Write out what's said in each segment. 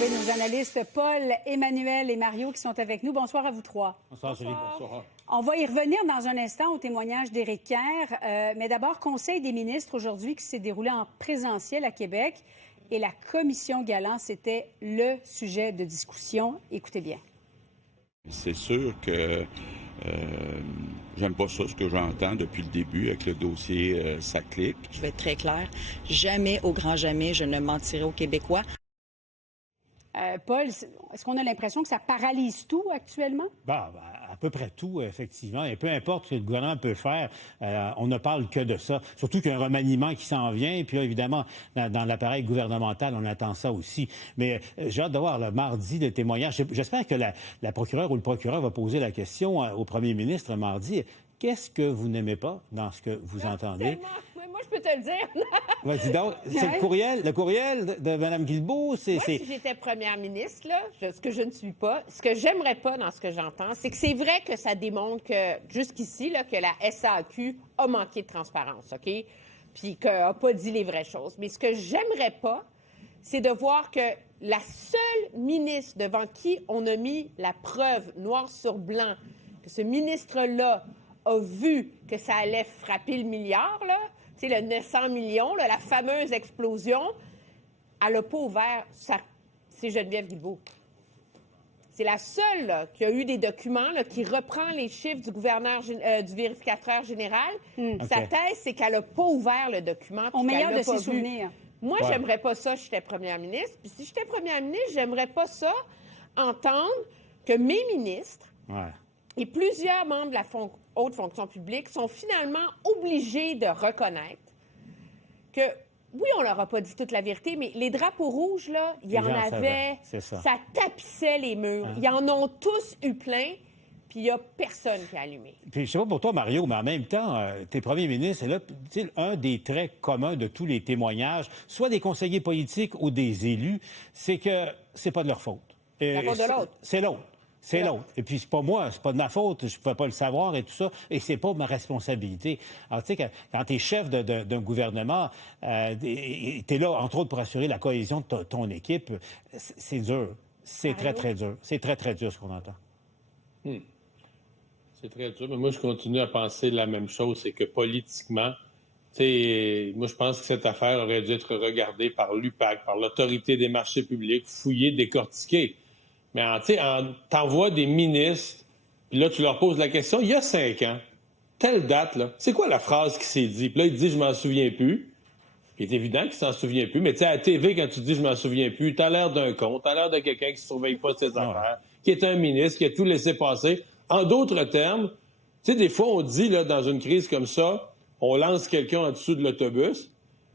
retrouver nos analystes Paul, Emmanuel et Mario qui sont avec nous. Bonsoir à vous trois. Bonsoir, Julie. Bonsoir. On va y revenir dans un instant au témoignage d'Éric Kerr. Mais d'abord, Conseil des ministres aujourd'hui qui s'est déroulé en présentiel à Québec. Et la commission Galland, c'était le sujet de discussion. Écoutez bien. C'est sûr que j'aime pas ça, ce que j'entends depuis le début avec le dossier Ça clique. Je vais être très clair. Jamais, au grand jamais, je ne mentirai aux Québécois. Paul, est-ce qu'on a l'impression que ça paralyse tout actuellement? À peu près tout, effectivement. Et peu importe ce que le gouvernement peut faire, on ne parle que de ça. Surtout qu'il y a un remaniement qui s'en vient. Et puis, là, évidemment, dans l'appareil gouvernemental, on attend ça aussi. Mais j'ai hâte de voir le mardi le témoignage. J'espère que la procureure ou le procureur va poser la question au premier ministre mardi. Qu'est-ce que vous n'aimez pas dans ce que vous entendez? Moi, je peux te le dire. Vas-y donc. C'est le courriel de Mme Guilbeault. Moi, si j'étais première ministre, là, ce que je ne suis pas, ce que j'aimerais pas dans ce que j'entends, c'est que c'est vrai que ça démontre que, jusqu'ici, là, que la SAQ a manqué de transparence, OK? Puis qu'elle n'a pas dit les vraies choses. Mais ce que j'aimerais pas, c'est de voir que la seule ministre devant qui on a mis la preuve noir sur blanc, que ce ministre-là a vu que ça allait frapper le milliard, là, tu sais, le 900 millions, là, la fameuse explosion, elle n'a pas ouvert, c'est Geneviève Guilbeault. C'est la seule là, qui a eu des documents là, qui reprend les chiffres du vérificateur général. Sa thèse, c'est qu'elle n'a pas ouvert le document. Au meilleur de ses souvenirs. Moi, j'aimerais pas ça si j'étais première ministre. Puis si j'étais première ministre, j'aimerais pas ça entendre que mes ministres et plusieurs membres de la haute fonction publique sont finalement obligés de reconnaître que, oui, on leur a pas dit toute la vérité, mais les drapeaux rouges, là, il y en avait, ça tapissait les murs. Ils en ont tous eu plein, puis il n'y a personne qui a allumé. Puis je sais pas pour toi, Mario, mais en même temps, t'es premier ministre, et là, un des traits communs de tous les témoignages, soit des conseillers politiques ou des élus, c'est que c'est pas de leur faute. La faute de l'autre. C'est l'autre. C'est l'autre. Et puis, c'est pas moi, c'est pas de ma faute, je ne pouvais pas le savoir et tout ça, et c'est pas ma responsabilité. Alors, tu sais, quand tu es chef d'un gouvernement, tu es là, entre autres, pour assurer la cohésion de ton équipe, c'est dur. C'est très, très dur. C'est très, très dur, ce qu'on entend. C'est très dur, mais moi, je continue à penser la même chose, c'est que politiquement, tu sais, moi, je pense que cette affaire aurait dû être regardée par l'UPAC, par l'Autorité des marchés publics, fouillée, décortiquée. Mais tu sais, t'envoies des ministres, puis là, tu leur poses la question, il y a 5 ans, telle date, là, c'est quoi la phrase qui s'est dit? Puis là, il dit, je m'en souviens plus. Puis il est évident qu'il s'en souvient plus, mais tu sais, à la TV, quand tu dis, je m'en souviens plus, t'as l'air d'un con, t'as l'air de quelqu'un qui surveille pas ses affaires, qui est un ministre, qui a tout laissé passer. En d'autres termes, tu sais, des fois, on dit, là, dans une crise comme ça, on lance quelqu'un en dessous de l'autobus,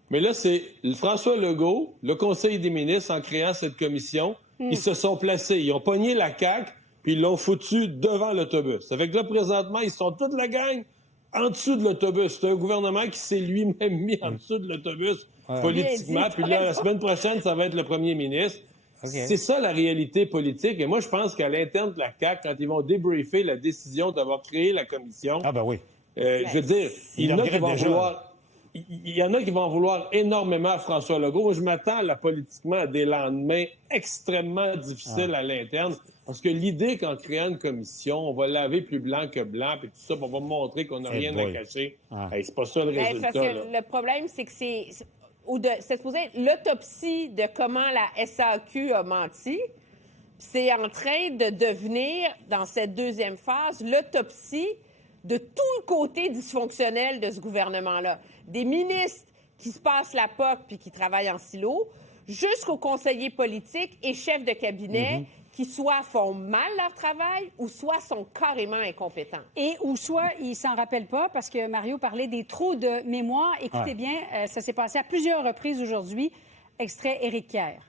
mais là, c'est François Legault, le Conseil des ministres, en créant cette commission, ils se sont placés, ils ont pogné la CAQ, puis ils l'ont foutu devant l'autobus. Ça fait que là, présentement, ils sont toute la gang en dessous de l'autobus. C'est un gouvernement qui s'est lui-même mis en dessous de l'autobus politiquement. Puis là, la semaine prochaine, ça va être le premier ministre. C'est ça, la réalité politique. Et moi, je pense qu'à l'interne de la CAQ, quand ils vont débriefer la décision d'avoir créé la commission... je veux dire, il y en a qui vont vouloir... Il y en a qui vont en vouloir énormément à François Legault. Moi, je m'attends là, politiquement à des lendemains extrêmement difficiles à l'interne. Parce que l'idée qu'en créant une commission, on va laver plus blanc que blanc, puis tout ça, puis on va montrer qu'on n'a rien à cacher. C'est pas ça le résultat. Parce que le problème, c'est que c'est supposé être l'autopsie de comment la SAQ a menti. C'est en train de devenir, dans cette deuxième phase, l'autopsie de tout le côté dysfonctionnel de ce gouvernement-là. Des ministres qui se passent la POC puis qui travaillent en silo, jusqu'aux conseillers politiques et chefs de cabinet qui soit font mal leur travail ou soit sont carrément incompétents. Ou soit ils s'en rappellent pas, parce que Mario parlait des trous de mémoire. Écoutez bien, ça s'est passé à plusieurs reprises aujourd'hui. Extrait Éric Kerr.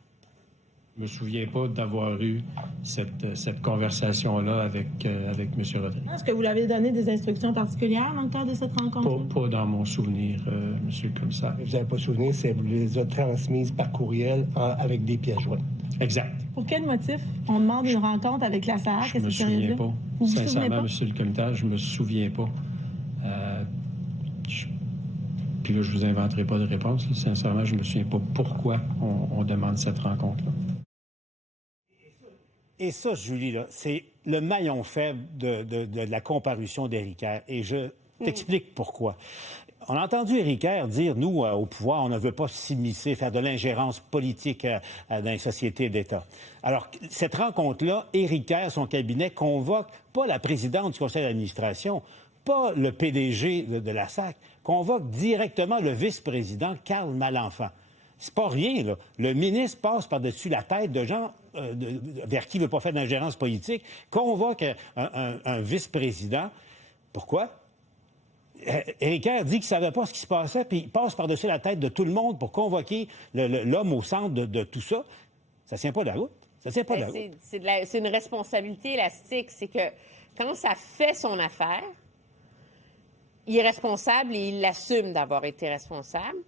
Je me souviens pas d'avoir eu cette conversation-là avec M. Rodrigue. Est-ce que vous lui avez donné des instructions particulières dans le cadre de cette rencontre? Pas dans mon souvenir, M. le commissaire. Vous n'avez pas souvenir, c'est vous les a transmises par courriel avec des pièces jointes. Exact. Pour quel motif on demande une rencontre avec la SAC? Je me souviens pas. Sincèrement, M. le commissaire, je me souviens pas. Puis là, je vous inventerai pas de réponse. Sincèrement, je me souviens pas pourquoi on demande cette rencontre-là. Et ça, Julie, là, c'est le maillon faible de la comparution d'Éric Kerr. Et je t'explique pourquoi. On a entendu Éric Kerr dire, nous, au pouvoir, on ne veut pas s'immiscer, faire de l'ingérence politique dans les sociétés d'État. Alors, cette rencontre-là, Éric Kerr, son cabinet, convoque pas la présidente du conseil d'administration, pas le PDG de la SAC, convoque directement le vice-président Carl Malenfant. C'est pas rien, là. Le ministre passe par-dessus la tête de gens vers qui il ne veut pas faire d'ingérence politique, convoque un vice-président. Pourquoi? Éric Kerr dit qu'il ne savait pas ce qui se passait, puis il passe par-dessus la tête de tout le monde pour convoquer l'homme au centre de tout ça. Ça ne tient pas de la route. Ça tient pas de la route. C'est une responsabilité élastique. C'est que quand ça fait son affaire, il est responsable et il l'assume d'avoir été responsable.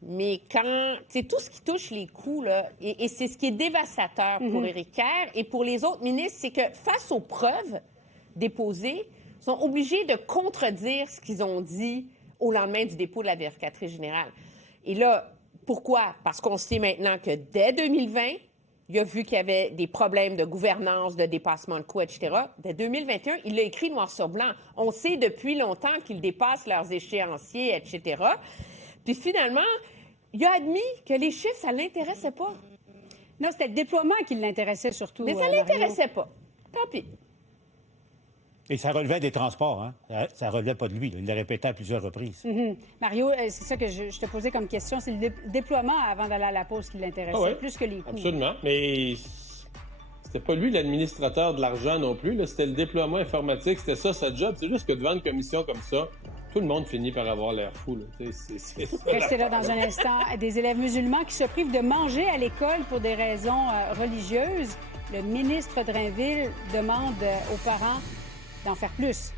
Mais quand... C'est tout ce qui touche les coûts, là, et c'est ce qui est dévastateur pour Éric Kerr et pour les autres ministres, c'est que face aux preuves déposées, ils sont obligés de contredire ce qu'ils ont dit au lendemain du dépôt de la vérificatrice générale. Et là, pourquoi? Parce qu'on sait maintenant que dès 2020, il a vu qu'il y avait des problèmes de gouvernance, de dépassement de coûts, etc. Dès 2021, il l'a écrit noir sur blanc. On sait depuis longtemps qu'ils dépassent leurs échéanciers, etc. Puis finalement, il a admis que les chiffres, ça ne l'intéressait pas. Non, c'était le déploiement qui l'intéressait surtout. Mais ça ne l'intéressait pas. Tant pis. Et ça relevait des transports, hein? Ça ne relevait pas de lui. Là. Il l'a répété à plusieurs reprises. Mario, c'est ça que je te posais comme question. C'est le déploiement avant d'aller à la pause qui l'intéressait, plus que les coûts. Absolument. Mais c'était pas lui l'administrateur de l'argent non plus. Là. C'était le déploiement informatique. C'était ça, sa job. C'est juste que devant une commission comme ça, tout le monde finit par avoir l'air fou. Là. Restez là dans un instant. Des élèves musulmans qui se privent de manger à l'école pour des raisons religieuses. Le ministre Drainville demande aux parents d'en faire plus.